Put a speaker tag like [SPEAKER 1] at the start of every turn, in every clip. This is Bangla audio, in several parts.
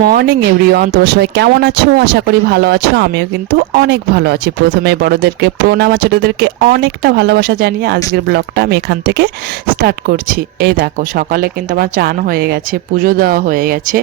[SPEAKER 1] মর্নিং এভরিওয়ান তোমরা সবাই কেমন আছো? আশা করি ভালো আছো। আমিও কিন্তু অনেক ভালো আছি। প্রথমে বড়দেরকে প্রণাম ছোটদেরকে অনেকটা ভালোবাসা জানিয়ে আজকের ব্লগটা আমি এখান থেকে স্টার্ট করছি। এই দেখো সকালে কিন্তু আমার চান হয়ে গেছে পুজো দেওয়া হয়ে গেছে।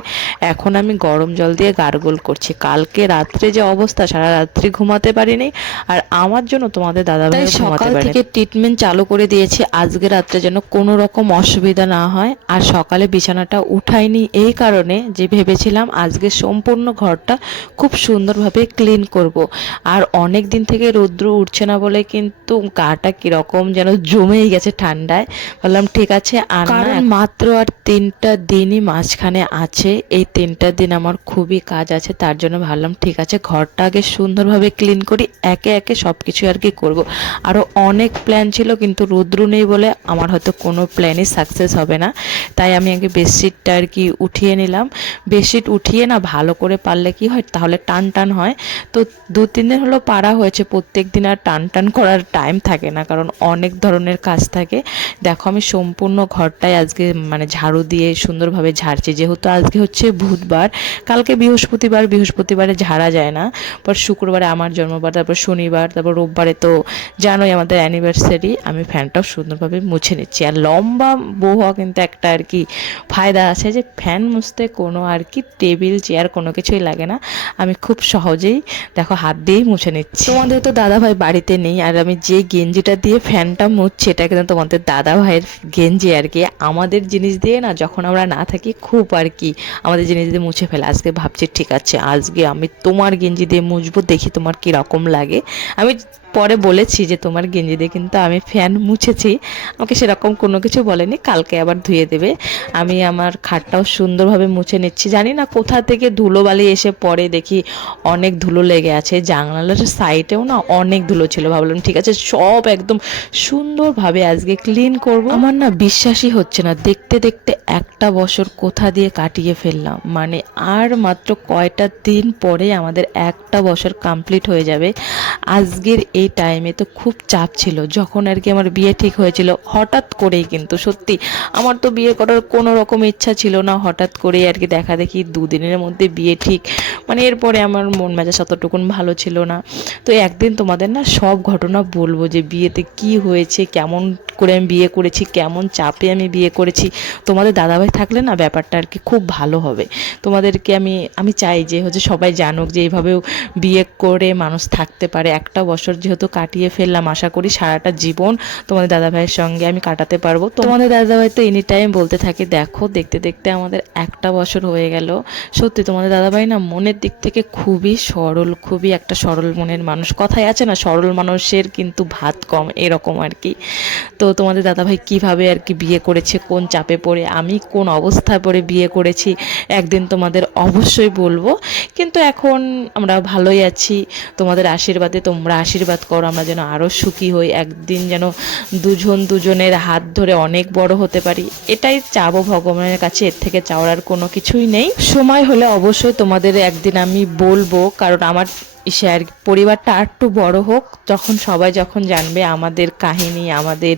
[SPEAKER 1] এখন আমি গরম জল দিয়ে গার্গল করছি। কালকে রাত্রে যে অবস্থা সারা রাত্রি ঘুমাতে পারিনি। আর আমার জন্য তোমাদের দাদা ভাই সকাল থেকে ট্রিটমেন্ট চালু করে দিয়েছে। আজকে রাত্রে যেন কোনো রকম অসুবিধা না হয়। আর সকালে বিছানাটা উঠাইনি এই কারণে যে ভেবেছিলাম আজকে সম্পূর্ণ ঘরটা খুব সুন্দরভাবে ক্লিন করব। আর অনেক দিন থেকে রৌদ্র উঠছে না বলে কিন্তু গাটা কীরকম যেন জমেই গেছে ঠান্ডায়। বললাম ঠিক আছে আর কারণ মাত্র আর তিনটা দিনই মাঝখানে আছে। এই তিনটা দিন আমার খুবই কাজ আছে তার জন্য ভাবলাম ঠিক আছে ঘরটা আগে সুন্দরভাবে ক্লিন করি একে একে সব কিছু আর কি করব। আরও অনেক প্ল্যান ছিল কিন্তু রৌদ্র নেই বলে আমার হয়তো কোনো প্ল্যানই সাকসেস হবে না। তাই আমি আগে বেডশিটটা আর কি উঠিয়ে নিলাম। বেডশিট উঠিয়ে না ভালো করে পারলে কি হয়? তাহলে টান টান হয়। তো দু তিন দিন হলো পারা হয়েছে। প্রত্যেক দিন আর টান টান করার টাইম থাকে না। কারণ অনেক ধরনের কাজ থাকে। দেখো আমি সম্পূর্ণ ঘরটাই আজকে মানে ঝাড়ু দিয়ে সুন্দরভাবে ঝাড়ছি। যেহেতু আজকে হচ্ছে বুধবার, কালকে বৃহস্পতিবার, বৃহস্পতিবারে ঝাড়া যায় না। পর শুক্রবারে আমার জন্মবার, তারপর শনিবার, তারপর রোববারে তো জানোই আমাদের অ্যানিভার্সারি আমি ফ্যানটাও সুন্দরভাবে মুছে নিচ্ছি। আর লম্বা বউ হওয়া কিন্তু একটা আর কি ফায়দা আছে যে, ফ্যান মুছতে কোনো আর কি টেবিল, চেয়ার কোনো কিছুই লাগে না। আমি খুব সহজেই দেখো হাত দিয়েই মুছে নিচ্ছি। তোমাদের তো দাদা ভাই বাড়িতে নেই আর আমি যে গেঞ্জিটা দিয়ে ফ্যানটা মুছছি এটা কিন্তু তোমাদের দাদা ভাইয়ের গেঞ্জি আর কি। আমাদের জিনিস দিয়ে না যখন আমরা না থাকি খুব আর কি আমাদের জিনিস দিয়ে মুছে ফেলে। আজকে ভাবছি ঠিক আছে, আজকে আমি তোমার গেঞ্জি দিয়ে মুছবো, দেখি তোমার কি রকম লাগে। আমি পরে বলেছি যে তোমার গেঞ্জি দিয়ে কিন্তু আমি ফ্যান মুছেছি। আমাকে সেরকম কোনো কিছু বলেনি, কালকে আবার ধুয়ে দেবে। আমি আমার খাটটাও সুন্দরভাবে মুছে নিচ্ছি। জানি না কোথা থেকে ধুলোবালি এসে পরে দেখি অনেক ধুলো লেগে আছে। জানলার সাইডেও না অনেক ধুলো ছিল। ভাবলাম, ঠিক আছে, সব একদম সুন্দরভাবে আজকে ক্লিন করব। আমার না বিশ্বাসই হচ্ছে না, দেখতে দেখতে একটা বছর কোথা দিয়ে কাটিয়ে ফেললাম। মানে আর মাত্র কয়টা দিন পরে আমাদের একটা বছর কমপ্লিট হয়ে যাবে। আজকের এই টাইমে তো খুব চাপ ছিল। যখন আর কি আমার বিয়ে ঠিক হয়েছিল, হঠাৎ করেই কিন্তু, সত্যি, আমার তো বিয়ে করার কোনো রকম ইচ্ছা ছিল না। হঠাৎ করেই আর কি দেখা দেখি দুদিনের মধ্যে বিয়ে ঠিক। মানে এরপরে আমার মন মেজাজ অতটুকুন ভালো ছিল না। তো একদিন তোমাদের না সব ঘটনা বলব যে বিয়েতে কি হয়েছে, কেমন করে আমি বিয়ে করেছি, কেমন চাপে আমি বিয়ে করেছি। তোমাদের দাদাভাই থাকলে না ব্যাপারটা আর কি খুব ভালো হবে। তোমাদেরকে আমি আমি চাই যে হচ্ছে সবাই জানুক যে এইভাবেও বিয়ে করে মানুষ থাকতে পারে। একটা বছর যেহেতু কাটিয়ে ফেললাম, আশা করি সারাটা জীবন তোমাদের দাদাভাইয়ের সঙ্গে আমি কাটাতে পারব। তোমাদের দাদাভাই তো এনি টাইম বলতে থাকে, দেখো, দেখতে দেখতে আমাদের একটা বছর হয়ে গেল। সত্যি, তোমাদের দাদাভাই না মনের দিক থেকে খুবই সরল, খুবই একটা সরল মনের মানুষ। কথাই আছে না, সরল মানুষের কিন্তু ভাত কম, এরকম আর কি। তো তোমাদের দাদাভাই কীভাবে আর কি বিয়ে করেছে, কোন চাপে পড়ে, আমি কোন অবস্থায় পড়ে বিয়ে করেছি, একদিন তোমাদের অবশ্যই বলব। কিন্তু এখন আমরা ভালোই আছি, তোমাদের আশীর্বাদে তোমরা আশীর্বাদ করো, আমরা যেন আরও সুখী হই, একদিন যেন দুজন দুজনের হাত ধরে অনেক বড় হতে পারি। এটাই চাবো ভগবানের কাছে, এর থেকে চাওয়ার কোনো কিছুই নেই। সময় হলে অবশ্যই তোমাদের একদিন আমি বলব, কারণ আমার কি পরিবারটা আর একটু বড় হোক, তখন সবাই যখন জানবে আমাদের কাহিনী, আমাদের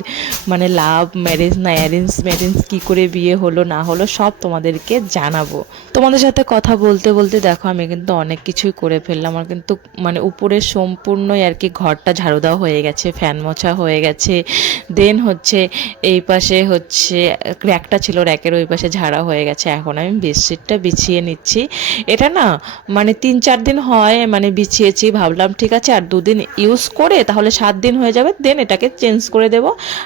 [SPEAKER 1] মানে লাভ ম্যারেজ না অ্যারেঞ্জ ম্যারেঞ্জ কী করে বিয়ে হলো, না হলো, সব তোমাদেরকে জানাব। তোমাদের সাথে কথা বলতে বলতে দেখো, আমি কিন্তু অনেক কিছুই করে ফেললাম। আমার কিন্তু মানে উপরের সম্পূর্ণই আর কি ঘরটা ঝাড়ু দেওয়া হয়ে গেছে ফ্যান মোছা হয়ে গেছে দেন হচ্ছে এই পাশে হচ্ছে র্যাকটা ছিল র্যাকের ওই পাশে ঝাড়া হয়ে গেছে। এখন আমি বেডশিটটা বিছিয়ে নিচ্ছি। এটা না মানে তিন চার দিন হয় মানে বিছিয়েছি ভাবলাম ঠিক আছে, আর দুদিন ইউজ করে তাহলে সাত দিন হয়ে যাবে দেন এটাকে চেঞ্জ করে দেব।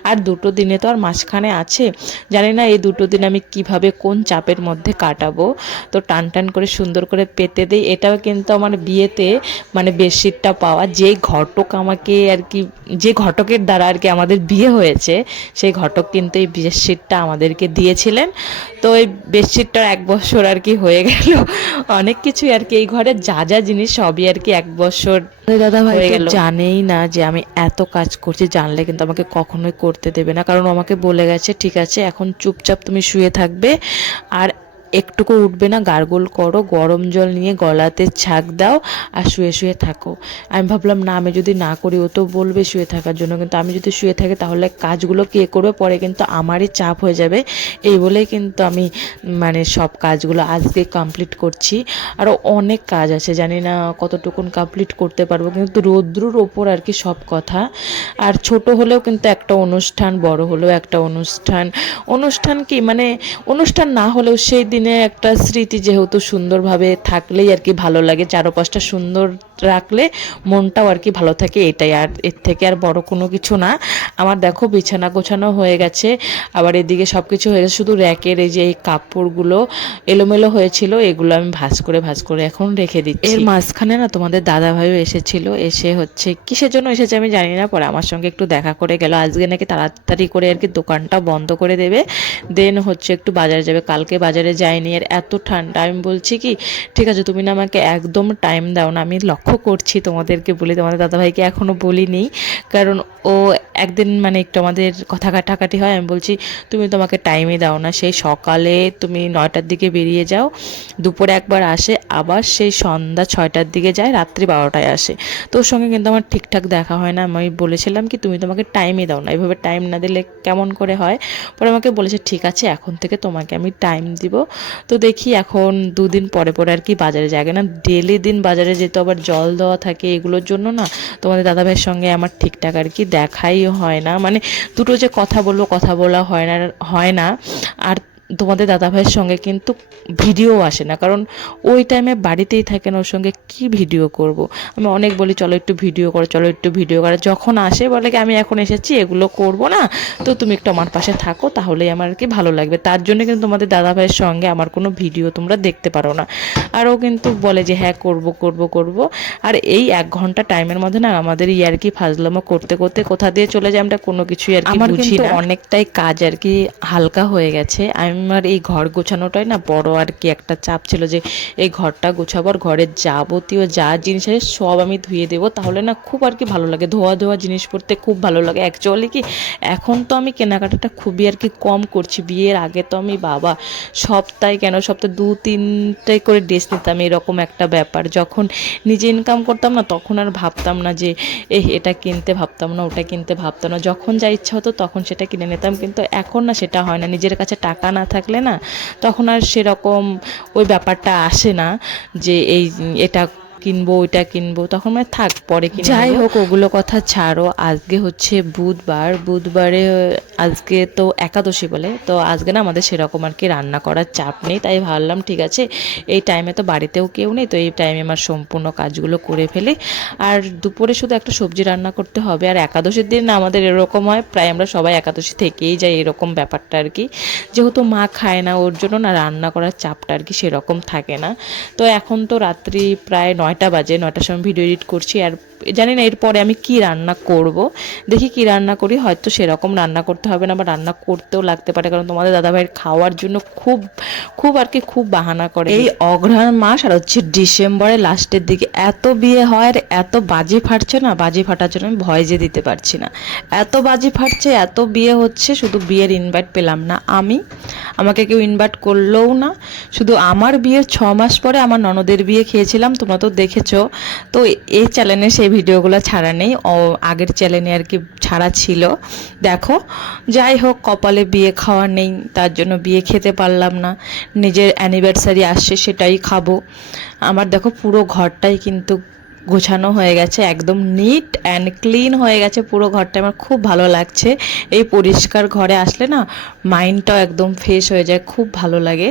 [SPEAKER 1] আর দুটো দিনে তো আর মাঝখানে আছে। জানি না এই দুটো দিন আমি কীভাবে কোন চাপের মধ্যে কাটাবো। তো টান টান করে সুন্দর করে পেতে দিই। এটাও কিন্তু আমার বিয়েতে মানে বেডশিটটা পাওয়া যেই ঘটক আমাকে আর কি, যে ঘটকের দ্বারা আর কি আমাদের বিয়ে হয়েছে, সেই ঘটক কিন্তু এই বেডশিটটা আমাদেরকে দিয়েছিলেন। তো এই বেডশিটটার এক বছর আর কি হয়ে গেল। অনেক কিছুই আর কি এই ঘরে যা যা জিনিস সবই আর কি এক বছর দাদা ভাই। জানেই না যে আমি এত কাজ করছি জানলে কিন্তু আমাকে কখনোই করতে দেবে না কারণ আমাকে বলে গেছে ঠিক আছে এখন চুপচাপ তুমি শুয়ে থাকবে আর একটুকু উঠবে না, গার্গল করো, গরম জল নিয়ে গলাতে ছাক দাও আর শুয়ে শুয়ে থাকো। আমি ভাবলাম, না, আমি যদি না করি, ও তো বলবে শুয়ে থাকার জন্য, কিন্তু আমি যদি শুয়ে থাকি তাহলে কাজগুলো কে করবে? পরে কিন্তু আমারই চাপ হয়ে যাবে। এই বলেই কিন্তু আমি মানে সব কাজগুলো আজকে কমপ্লিট করছি। আরও অনেক কাজ আছে, জানি না কতটুকুন কমপ্লিট করতে পারব, কিন্তু রৌদ্রুর ওপর আর কি সব কথা। আর ছোট হলেও কিন্তু একটা অনুষ্ঠান, বড় হলেও একটা অনুষ্ঠান। অনুষ্ঠান কি মানে অনুষ্ঠান না হলেও সেই দিনে একটা স্মৃতি যেহেতু সুন্দরভাবে থাকলেই আর কি ভালো লাগে চারপাশটা সুন্দর রাখলে মনটাও আর কি ভালো থাকে, এটাই। আর এর থেকে আর বড় কোনো কিছু না। আমার দেখো বিছানা গোছানো হয়ে গেছে, আবার এদিকে সব কিছু হয়ে গেছে। শুধু র্যাকের এই যে এই কাপড়গুলো এলোমেলো হয়েছিল, এগুলো আমি ভাঁজ করে ভাঁজ করে এখন রেখে দিচ্ছি। এর মাঝখানে না তোমাদের দাদা ভাইও এসেছিল, এসে হচ্ছে কিসের জন্য এসেছে আমি জানি না, পরে আমার সঙ্গে একটু দেখা করে গেল। আজকে নাকি তাড়াতাড়ি করে আর কি দোকানটা বন্ধ করে দেবে। দেন হচ্ছে একটু বাজারে যাবে। কালকে বাজারে যায়নি আর এত ঠান্ডা। আমি বলছি কি, ঠিক আছে, তুমি না আমাকে একদম টাইম দাও না, আমি লক্ষ্য করছি তোমাদেরকে বলে তোমাদের দাদাভাইকে এখনও বলিনি। কারণ ও একদিন মানে একটু আমাদের কথা কাটাকাটি হয়, আমি বলছি, তুমি তোমাকে টাইমই দাও না, সেই সকালে তুমি নয়টার দিকে বেরিয়ে যাও, দুপুরে একবার আসে, আবার সেই সন্ধ্যা ছয়টার দিকে যায়, রাত্রি বারোটায় আসে। তো ওর সঙ্গে কিন্তু আমার ঠিকঠাক দেখা হয় না, আমি বলেছিলাম কি, তুমি তোমাকে টাইমই দাও না। এইভাবে টাইম না দিলে কেমন করে হয়? পরে আমাকে বলেছে, ঠিক আছে, এখন থেকে তোমাকে আমি টাইম দিব। তো দেখি এখন দুদিন পরে পরে আর কি বাজারে যায়। না ডেলি দিন বাজারে যেতে আবার জল দেওয়া থাকে এগুলোর জন্য না, তোমাদের দাদাভাইয়ের সঙ্গে আমার ঠিকঠাক আর কি দেখাই হয় না। মানে দুটো যে কথা বলব, কথা বলা হয় না হয় না। আর তোমাদের দাদাভাইয়ের সঙ্গে কিন্তু ভিডিও আসে না। কারণ ওই টাইমে বাড়িতেই থাকে না ওর সঙ্গে কি ভিডিও করব। আমি অনেক বলি চলো একটু ভিডিও করো চলো একটু ভিডিও করো। যখন আসে বলে কি আমি এখন এসেছি এগুলো করব না। তো তুমি একটু আমার পাশে থাকো তাহলেই আমার আর কি ভালো লাগবে। তার জন্য কিন্তু তোমাদের দাদাভাইয়ের সঙ্গে আমার কোনো ভিডিও তোমরা দেখতে পারো না। আর ও কিন্তু বলে যে হ্যাঁ করব করব করব। আর এই এক ঘণ্টা টাইমের মধ্যে না আমাদের ইয়ার কি ফাজলামো করতে করতে কোথা দিয়ে চলে যায় আমরা কোনো কিছুই আর কি বুঝি না। অনেকটাই কাজ আর কি হালকা হয়ে গেছে। আমার এই ঘর গোছানোটাই না বড় আর কি একটা চাপ ছিল যে এই ঘরটা গোছাবার, ঘরের যাবতীয় যা জিনিস আছে সব আমি ধুয়ে দেবো। তাহলে না খুব আর কি ভালো লাগে। ধোয়া ধোয়া জিনিস পড়তে খুব ভালো লাগে। অ্যাকচুয়ালি কি এখন তো আমি কেনাকাটাটা খুবই আর কি কম করছি। বিয়ের আগে তো আমি বাবা সপ্তাহে কেন সপ্তাহে দু তিনটাই করে ড্রেস নিতাম এরকম একটা ব্যাপার। যখন নিজে ইনকাম করতাম না তখন আর ভাবতাম না যে এ এটা কিনতে ভাবতাম না, ওটা কিনতে ভাবতাম না। যখন যা ইচ্ছা হতো তখন সেটা কিনে নিতাম। কিন্তু এখন না সেটা হয় না। নিজের কাছে টাকা না থাকলে না তখন আর সেরকম ওই ব্যাপারটা আসে না যে এই এটা কিনবো ওইটা কিনবো। তখন মানে থাক পরে কিনে যাই হোক ওগুলো কথা ছাড়ো। আজকে হচ্ছে বুধবার। বুধবারে আজকে তো একাদশী বলে। তো আজকে না আমাদের সেরকম আর কি রান্না করার চাপ নেই। তাই ভাবলাম ঠিক আছে এই টাইমে তো বাড়িতেও কেউ নেই তো এই টাইমে আমার সম্পূর্ণ কাজগুলো করে ফেলি। আর দুপুরে শুধু একটা সবজি রান্না করতে হবে। আর একাদশীর দিন আমাদের এরকম হয় প্রায় আমরা সবাই একাদশী থেকেই যাই এরকম ব্যাপারটা আর কি। যেহেতু মা খায় না ওর জন্য না রান্না করার চাপটা আর কি সেরকম থাকে না। তো এখন তো রাত্রি প্রায় নয়টা বাজে, নয়টার সময় ভিডিও এডিট করছি আর জানি না এরপরে আমি কি রান্না করব। দেখি কি রান্না করি, হয়তো সেরকম রান্না করতে হবে না বা রান্না করতেও লাগতে পারে কারণ তোমাদের দাদাভাইয়ের খাওয়ার জন্য খুব খুব আর কি খুব বাহানা করে। এই অঘ্রাণ মাস আর হচ্ছে ডিসেম্বরের লাস্টের দিকে এত বিয়ে হয় আর এত বাজি ফাটছে না, বাজি ফাটার জন্য আমি ভয় যে দিতে পারছি না। এত বাজি ফাটছে, এত বিয়ে হচ্ছে, শুধু বিয়ের ইনভাইট পেলাম না আমি। আমাকে কেউ ইনভাইট করলেও না, শুধু আমার বিয়ের ছ মাস পরে আমার ননদের বিয়ে খেয়েছিলাম, তোমরা তো দেখেছ? তো এই চ্যানেলে সেই ভিডিওগুলো ছাড়া নেই। আগের চ্যানেলে আর কি ছাড়া ছিল। দেখো, যাই হোক, কপালে বিয়ে খাওয়া নেই, তার জন্য বিয়ে খেতে পারলাম না। নিজের অ্যানিভার্সারি আসছে, সেটাই খাব। আমার দেখো পুরো ঘরটাই কিন্তু গোছানো হয়ে গেছে, একদম নিট অ্যান্ড ক্লিন হয়ে গেছে পুরো ঘরটা। আমার খুব ভালো লাগছে। এই পরিষ্কার ঘরে আসলে না মাইন্ডটাও একদম ফ্রেশ হয়ে যায়, খুব ভালো লাগে।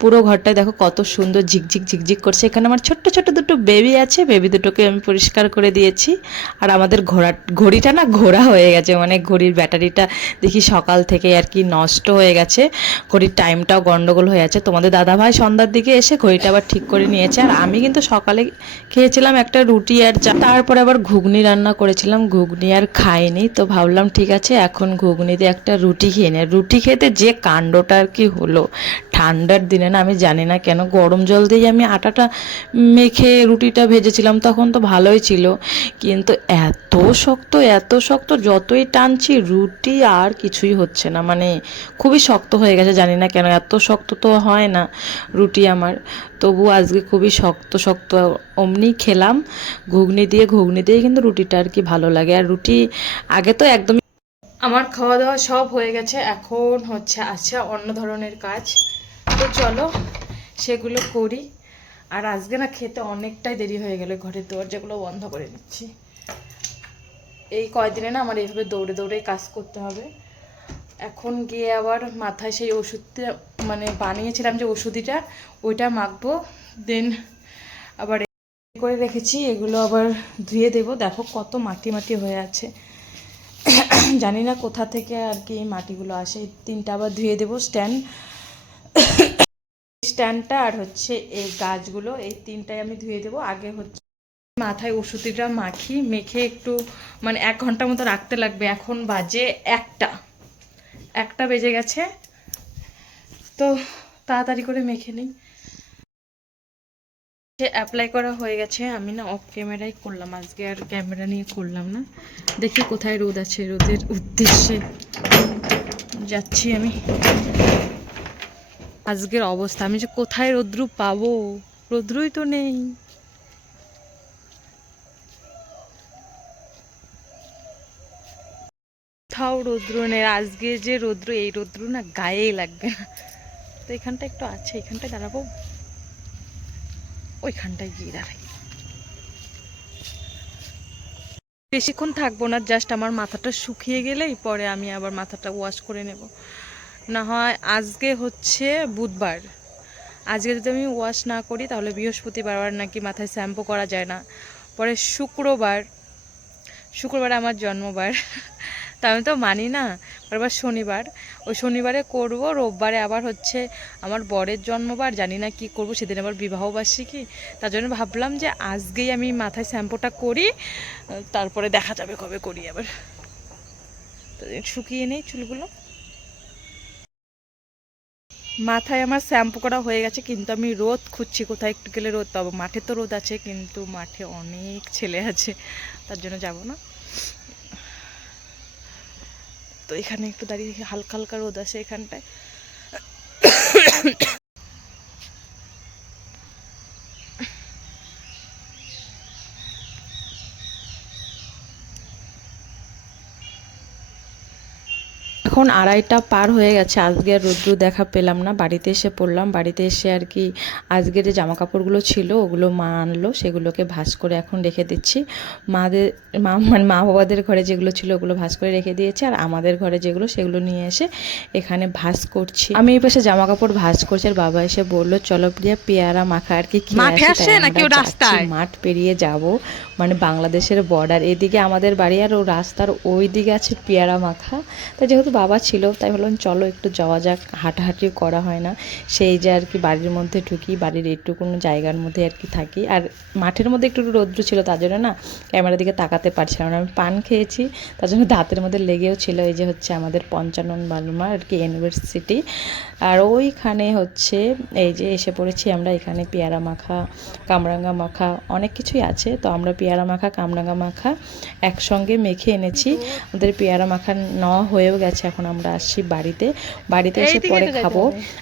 [SPEAKER 1] পুরো ঘরটায় দেখো কত সুন্দর ঝিকঝিক ঝিকঝিক করছে। এখানে আমার ছোট্ট ছোট্ট দুটো বেবি আছে বেবি দুটোকে আমি পরিষ্কার করে দিয়েছি। আর আমাদের ঘোড়া, ঘড়িটা না ঘোরা হয়ে গেছে মানে ঘড়ির ব্যাটারিটা দেখি সকাল থেকে আর কি নষ্ট হয়ে গেছে। ঘড়ির টাইমটাও গন্ডগোল হয়ে আছে। তোমাদের দাদাভাই সন্ধ্যার দিকে এসে ঘড়িটা আবার ঠিক করে নিয়েছে। আর আমি কিন্তু সকালে খেয়েছিলাম একটা রুটি আর চা। তারপরে আবার ঘুগনি রান্না করেছিলাম, ঘুগনি আর খাইনি। তো ভাবলাম, ঠিক আছে, এখন ঘুগনিতে একটা রুটি খেয়ে নে রুটি খেতে যে কাণ্ডটা আর কি হলো
[SPEAKER 2] ঠান্ডার দিনে না, আমি জানি না কেন, গরম জল দিয়ে আমি আটাটা মেখে রুটিটা ভেজেছিলাম তখন তো ভালোই ছিল। কিন্তু এত শক্ত এত শক্ত, যতই টানছি রুটি আর কিছুই হচ্ছে না। মানে খুবই শক্ত হয়ে গেছে, জানি না কেন, এত শক্ত তো হয় না রুটি আমার। তবু আজকে খুবই শক্ত শক্ত অমনি খেলাম, ঘুগনি দিয়ে ঘুগনি দিয়ে কিন্তু রুটিটা আর কি ভালো লাগে। আর রুটি আগে তো একদমই আমার খাওয়া দাওয়া সব হয়ে গেছে, এখন হচ্ছে আচ্ছা অন্য ধরনের কাজ। তো চলো, সেগুলো করি। আর আজকে না খেতে অনেকটাই দেরি হয়ে গেল ঘরের দরজাগুলো বন্ধ করে দিচ্ছি। এই কয়দিনে না আমার এইভাবে দৌড়ে দৌড়ে কাজ করতে হবে। এখন গিয়ে আবার মাথায় সেই ওষুধটা মানে বানিয়েছিলাম যে ওষুধিটা, ওইটা মাখবো। দেন আবার করে রেখেছি, এগুলো আবার ধুয়ে দেবো। দেখো কত মাটি মাটি হয়ে আছে। জানি না কোথা থেকে আর কি মাটিগুলো আসে। তিনটা আবার ধুয়ে দেবো। স্ট্যান্ড স্ট্যান্ডটা আর হচ্ছে এই গাছগুলো, এই তিনটাই আমি ধুয়ে দেবো। আগে হচ্ছে মাথায় ওষুধটা মাখি, মেখে একটু মানে এক ঘণ্টা মতো রাখতে লাগবে। এখন বাজে একটা। একটা বেজে গেছে। তো তাড়াতাড়ি করে মেখে নিই। অ্যাপ্লাই করা হয়ে গেছে। আমি না অফ ক্যামেরাই করলাম। আজকে আর ক্যামেরা নিয়ে করলাম না। দেখি কোথায় রোদ আছে। রোদের উদ্দেশ্যে যাচ্ছি আমি। আজকের অবস্থা, আমি যে কোথায় রৌদ্রু পাবো? রৌদ্রুই তো নেই। কোথাও রৌদ্র নেই, আজকে যে রৌদ্র, এই রৌদ্র না গায়েই লাগবে না। তো এখানটা একটু আছে, এখানটায় দাঁড়াবো। ওইখানটায় গিয়ে দাঁড়াই। বেশিক্ষণ থাকব না জাস্ট আমার মাথাটা শুকিয়ে গেলেই পরে আমি আবার মাথাটা ওয়াশ করে নেব। না হয় আজকে হচ্ছে বুধবার। আজকে যদি আমি ওয়াশ না করি, তাহলে বৃহস্পতিবার নাকি মাথায় শ্যাম্পু করা যায় না। পরে শুক্রবার শুক্রবার আমার জন্মবার। তা আমি তো মানি না আবার শনিবার। ওই শনিবারে করব, রোববারে আবার হচ্ছে আমার বরের জন্মবার, জানি না কি করব, সেদিন আবার বিবাহবার্ষিকী। তার জন্য ভাবলাম যে আজকেই আমি মাথায় শ্যাম্পুটা করি, তারপরে দেখা যাবে কবে করি আবার। তো শুকিয়ে নেই চুলগুলো। মাথায় আমার শ্যাম্পু করা হয়ে গেছে, কিন্তু আমি রোদ খুঁজছি কোথায়, একটু গেলে রোদ পাবো। মাঠে তো রোদ আছে, কিন্তু মাঠে অনেক ছেলে আছে, তার জন্য যাব না। তো এখানে একটু দাঁড়িয়ে হালকা হালকা রোদ আছে এখানটায়। এখন আড়াইটা পার হয়ে গেছে। আজকে আর রোদ্রু দেখা পেলাম না। বাড়িতে এসে পড়লাম। বাড়িতে এসে আর কি আজকে যে জামা কাপড়গুলো ছিল ওগুলো মা আনলো। সেগুলোকে ভাঁজ করে এখন রেখে দিচ্ছি। মাদের মা মানে মা বাবাদের ঘরে যেগুলো ছিল ওগুলো ভাঁজ করে রেখে দিয়েছে। আর আমাদের ঘরে যেগুলো সেগুলো নিয়ে এসে এখানে ভাঁজ করছি। আমি এই পাশে জামা কাপড় ভাঁজ করছি। আর বাবা এসে বলল চলো প্রিয়া পেয়ারা মাখা আর কি?
[SPEAKER 3] মাঠ
[SPEAKER 2] পেরিয়ে যাব। মানে বাংলাদেশের বর্ডার এদিকে আমাদের বাড়ি আর ও রাস্তার ওই দিকে আছে পেয়ারা মাখা। তাই যেহেতু বাবা ছিল, তাই ভাবলাম চলো একটু যাওয়া যাক। হাঁটাহাঁটি করা হয় না। সেই যে আর কি বাড়ির মধ্যে ঢুকি, বাড়ির একটু কোনো জায়গার মধ্যে আর কি থাকি। আর মাঠের মধ্যে একটু রৌদ্র ছিল, তার জন্য না ক্যামেরার দিকে তাকাতে পারছিলাম না। আমি পান খেয়েছি, তার জন্য দাঁতের মধ্যে লেগেও ছিল এই যে হচ্ছে আমাদের পঞ্চানন বার্মা আর কি ইউনিভার্সিটি। আর ওইখানে হচ্ছে এই যে এসে পড়েছি আমরা এখানে পেয়ারা মাখা, কামরাঙ্গা মাখা অনেক কিছুই আছে। তো আমরা পেয়ারা মাখা, কামরাঙ্গা মাখা একসঙ্গে মেখে এনেছি। আমাদের পেয়ারা মাখা নেওয়া হয়েও গেছে এখন আমরা আসছি বাড়িতে। বাড়িতে এসে পরে খাব।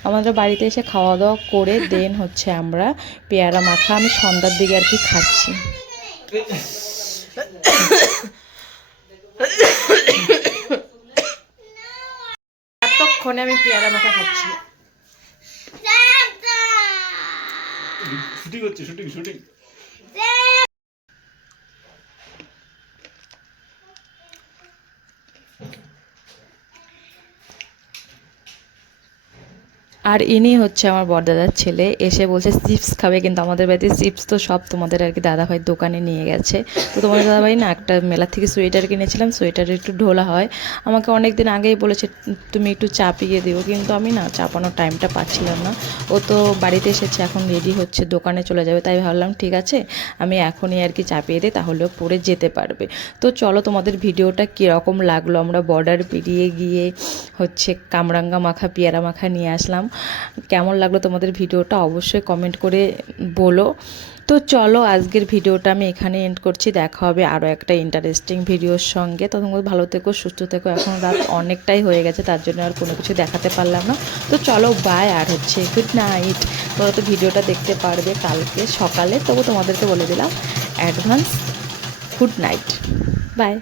[SPEAKER 2] আমাদের বাড়িতে এসে খাওয়া দাওয়া করে দেন হচ্ছে আমরা। পেয়ারা মাখা আমি সন্ধ্যার দিকে আর কি খাচ্ছি। এতক্ষণে আমি পেয়ারা মাখা খাচ্ছি।
[SPEAKER 4] শুটিং হচ্ছে শুটিং শুটিং।
[SPEAKER 2] আর ইনি হচ্ছে আমার বড়দাদার ছেলে। এসে বলছে চিপস খাবে কিন্তু আমাদের বাড়িতে। চিপস তো সব তোমাদের আর কি দাদাভাই দোকানে নিয়ে গেছে। তো তোমাদের দাদাভাই না একটা মেলা থেকে সোয়েটার কিনেছিলাম। সোয়েটার একটু ঢোলা হয়। আমাকে অনেক দিন আগেই বলেছে, তুমি একটু চাপিয়ে দিও। কিন্তু আমি না চাপানোর টাইমটা পাচ্ছিলাম না। ও তো বাড়িতে এসেছে, এখন রেডি হচ্ছে, দোকানে চলে যাবে। তাই ভাবলাম, ঠিক আছে, আমি এখনই আর কি চাপিয়ে দিই, তাহলেও পরে যেতে পারবে। তো চলো, তোমাদের ভিডিওটা কীরকম লাগল? আমরা বর্ডার পেরিয়ে গিয়ে হচ্ছে কামরাঙ্গা মাখা, পেয়ারা মাখা নিয়ে আসলাম। কেমন লাগল তোমাদের ভিডিওটা অবশ্যই কমেন্ট করে বলো। তো চলো আজকের ভিডিওটা আমি এখানে এন্ড করছি। দেখা হবে আরও একটা ইন্টারেস্টিং ভিডিওর সঙ্গে। তো তোমরা ভালো থেকো, সুস্থ থেকো। এখন রাত অনেকটাই হয়ে গেছে, তার জন্য আর কোনো কিছু দেখাতে পারলাম না। তো চলো বাই আর হচ্ছে গুড নাইট তোমরা তো ভিডিওটা দেখতে পারবে কালকে সকালে। তবু তোমাদেরকে বলে দিলাম অ্যাডভান্স গুড নাইট বাই